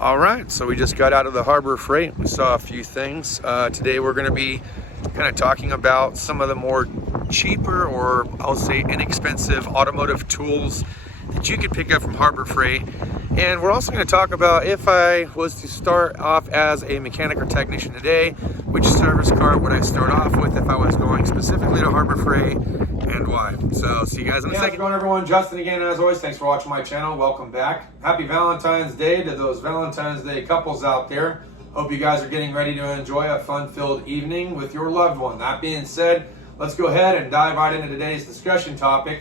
All right, so we just got out of the Harbor Freight. We saw a few things. Today we're going to be kind of talking about some of the more cheaper, or I'll say inexpensive, automotive tools that you could pick up from Harbor Freight. And we're also going to talk about, if I was to start off as a mechanic or technician today, which service car would I start off with if I was going specifically to Harbor Freight, and why. So see you guys in a second. How's it going, everyone? Justin again, as always. Thanks for watching my channel. Welcome back. Happy Valentine's Day to those Valentine's Day couples out there. Hope you guys are getting ready to enjoy a fun-filled evening with your loved one. That being said, let's go ahead and dive right into today's discussion topic.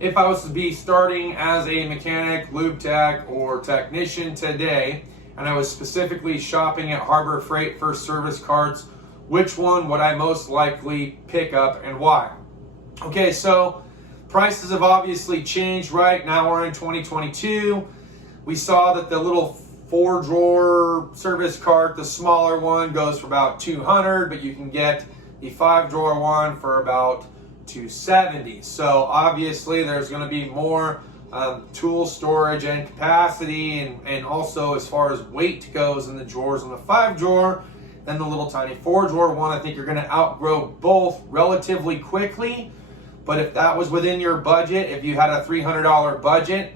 If I was to be starting as a mechanic, lube tech, or technician today, and I was specifically shopping at Harbor Freight for service carts, which one would I most likely pick up and why? Okay, so prices have obviously changed. Right now we're in 2022. We saw that the little 4-drawer service cart, the smaller one, goes for about $200, but you can get the 5-drawer one for about $270. So obviously there's going to be more tool storage and capacity, and also as far as weight goes in the drawers on the 5-drawer than the little tiny 4-drawer one. I think you're going to outgrow both relatively quickly. But if that was within your budget, if you had a $300 budget,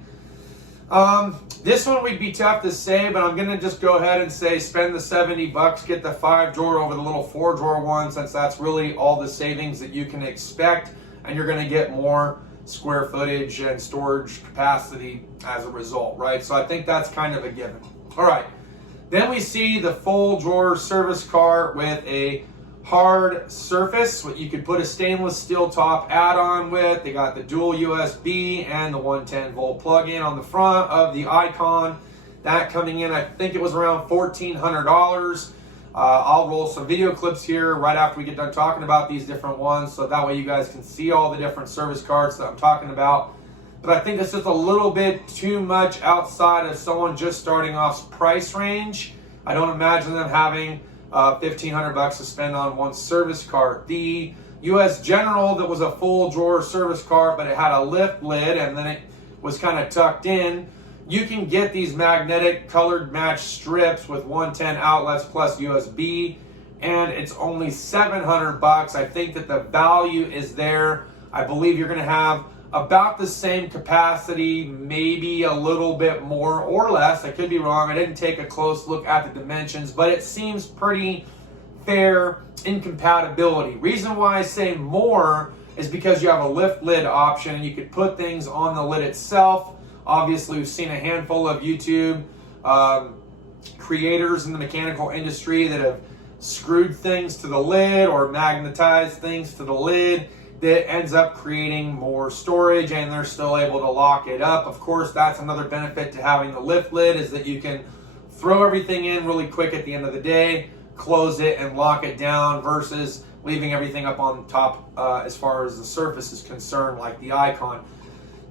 this one would be tough to say, but I'm going to just go ahead and say spend the $70, get the 5-drawer over the little 4-drawer one, since that's really all the savings that you can expect, and you're going to get more square footage and storage capacity as a result, right? So I think that's kind of a given. All right. Then we see the full drawer service cart with a hard surface, what you could put a stainless steel top add-on with. They got the dual USB and the 110 volt plug-in on the front of the Icon. That coming in, I think it was around $1,400. I'll roll some video clips here right after we get done talking about these different ones, so that way you guys can see all the different service carts that I'm talking about. But I think it's just a little bit too much outside of someone just starting off's price range. I don't imagine them having $1,500 to spend on one service cart. The US General, that was a full drawer service cart, but it had a lift lid and then it was kind of tucked in. You can get these magnetic colored match strips with 110 outlets plus USB, and it's only $700. I think that the value is there. I believe you're going to have about the same capacity, maybe a little bit more or less. I could be wrong. I didn't take a close look at the dimensions, but it seems pretty fair in compatibility. Reason why I say more is because you have a lift lid option and you could put things on the lid itself. Obviously, we've seen a handful of YouTube creators in the mechanical industry that have screwed things to the lid or magnetized things to the lid that ends up creating more storage, and they're still able to lock it up. Of course, that's another benefit to having the lift lid, is that you can throw everything in really quick at the end of the day, close it and lock it down, versus leaving everything up on top as far as the surface is concerned, like the Icon.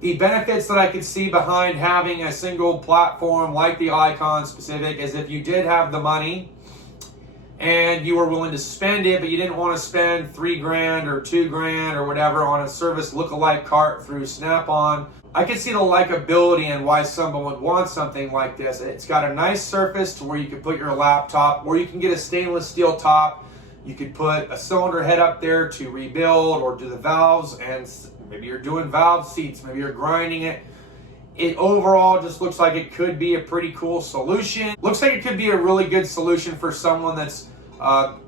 The benefits that I could see behind having a single platform like the Icon specific is if you did have the money and you were willing to spend it, but you didn't want to spend $3,000 or $2,000 or whatever on a service lookalike cart through Snap-on, I could see the likability and why someone would want something like this. It's got a nice surface to where you could put your laptop, or you can get a stainless steel top. You could put a cylinder head up there to rebuild or do the valves, and maybe you're doing valve seats, maybe you're grinding it. It overall just looks like it could be a pretty cool solution. Looks like it could be a really good solution for someone that's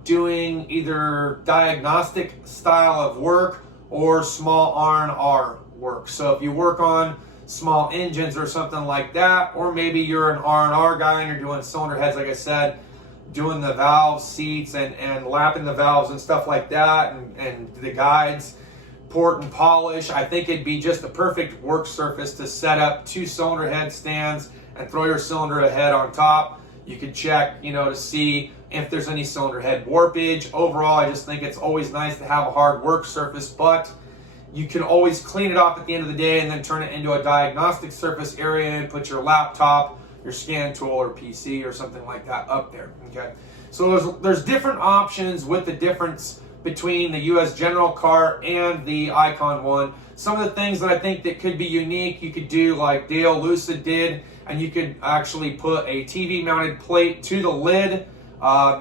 doing either diagnostic style of work or small R&R work. So if you work on small engines or something like that, or maybe you're an R&R guy and you're doing cylinder heads, like I said, doing the valve seats and lapping the valves and stuff like that, and the guides, port and polish, I think it'd be just the perfect work surface to set up 2 cylinder head stands and throw your cylinder head on top. You could check, to see if there's any cylinder head warpage. Overall, I just think it's always nice to have a hard work surface, but you can always clean it off at the end of the day and then turn it into a diagnostic surface area and put your laptop, your scan tool, or PC or something like that up there. Okay, so there's different options with the difference between the US General cart and the Icon one. Some of the things that I think that could be unique, you could do like Dale Lucid did and you could actually put a TV mounted plate to the lid,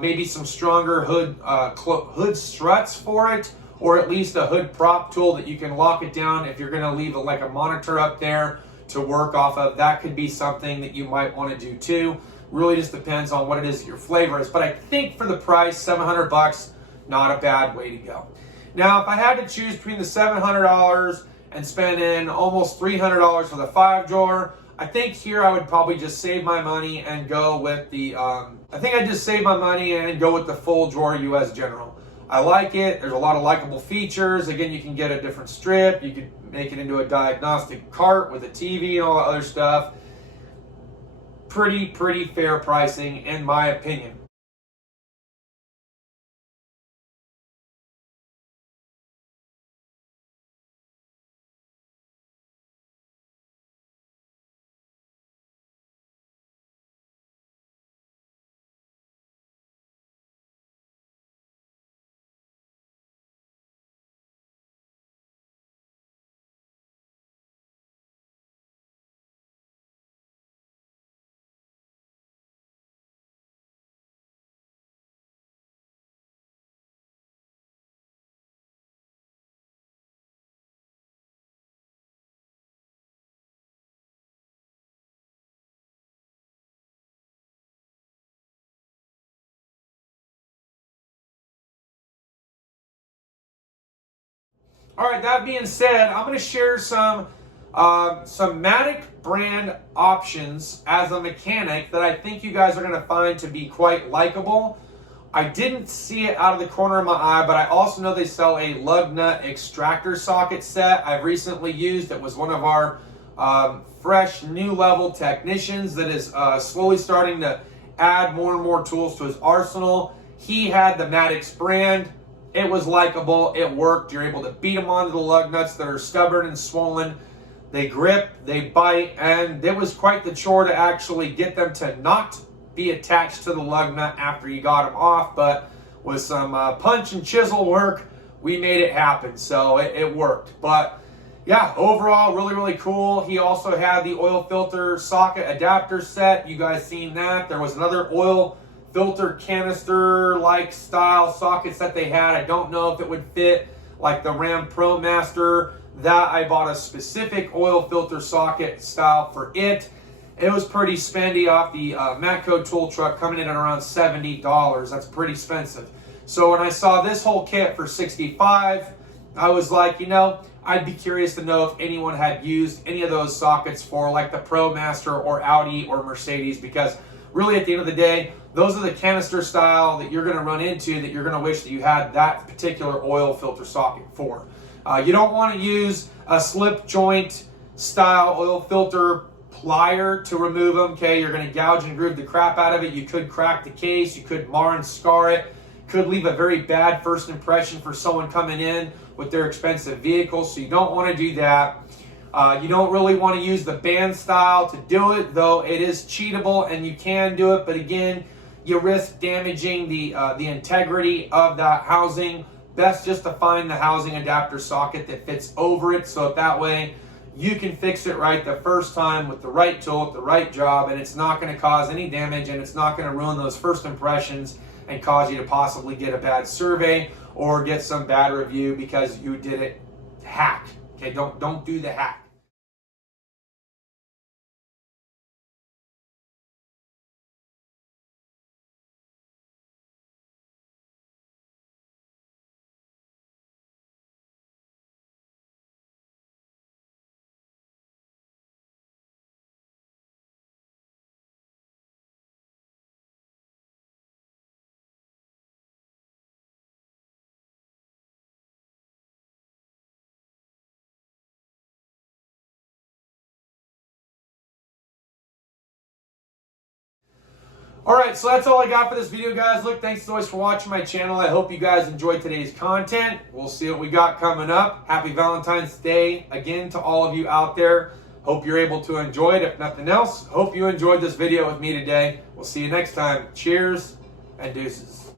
maybe some stronger hood struts for it, or at least a hood prop tool that you can lock it down if you're going to leave like a monitor up there to work off of. That could be something that you might want to do too. Really just depends on what it is that your flavor is. But I think for the price, $700, not a bad way to go. Now, if I had to choose between the $700 and spending almost $300 for the 5-drawer, I think here I would probably just save my money and go with the, I think I'd just save my money and go with the full drawer US General. I like it. There's a lot of likable features. Again, you can get a different strip. You could make it into a diagnostic cart with a TV and all that other stuff. Pretty fair pricing in my opinion. All right, that being said, I'm going to share some Matic brand options as a mechanic that I think you guys are going to find to be quite likable. I didn't see it out of the corner of my eye, but I also know they sell a lug nut extractor socket set I've recently used. It was one of our fresh new level technicians that is slowly starting to add more and more tools to his arsenal. He had the Matic brand. It was likable. It worked. You're able to beat them onto the lug nuts that are stubborn and swollen. They grip, they bite, and it was quite the chore to actually get them to not be attached to the lug nut after you got them off. But with some punch and chisel work, we made it happen. So it worked. But yeah, overall, really cool. He also had the oil filter socket adapter set. You guys seen that? There was another oil filter canister like style sockets that they had. I don't know if it would fit like the Ram Pro Master. That I bought a specific oil filter socket style for it. It was pretty spendy off the Matco tool truck, coming in at around $70. That's pretty expensive. So when I saw this whole kit for $65, I was like, you know, I'd be curious to know if anyone had used any of those sockets for like the Pro Master or Audi or Mercedes, because really at the end of the day, those are the canister style that you're going to run into that you're going to wish that you had that particular oil filter socket for. You don't want to use a slip joint style oil filter plier to remove them. Okay, you're going to gouge and groove the crap out of it. You could crack the case. You could mar and scar it. Could leave a very bad first impression for someone coming in with their expensive vehicle. So you don't want to do that. You don't really want to use the band style to do it, though it is cheatable and you can do it. But again, you risk damaging the integrity of that housing. Best just to find the housing adapter socket that fits over it, so that way you can fix it right the first time with the right tool, with the right job, and it's not going to cause any damage, and it's not going to ruin those first impressions and cause you to possibly get a bad survey or get some bad review because you did it hack. Okay, don't do the hack. All right, so that's all I got for this video, guys. Look, thanks as always for watching my channel. I hope you guys enjoyed today's content. We'll see what we got coming up. Happy Valentine's Day again to all of you out there. Hope you're able to enjoy it. If nothing else, hope you enjoyed this video with me today. We'll see you next time. Cheers and deuces.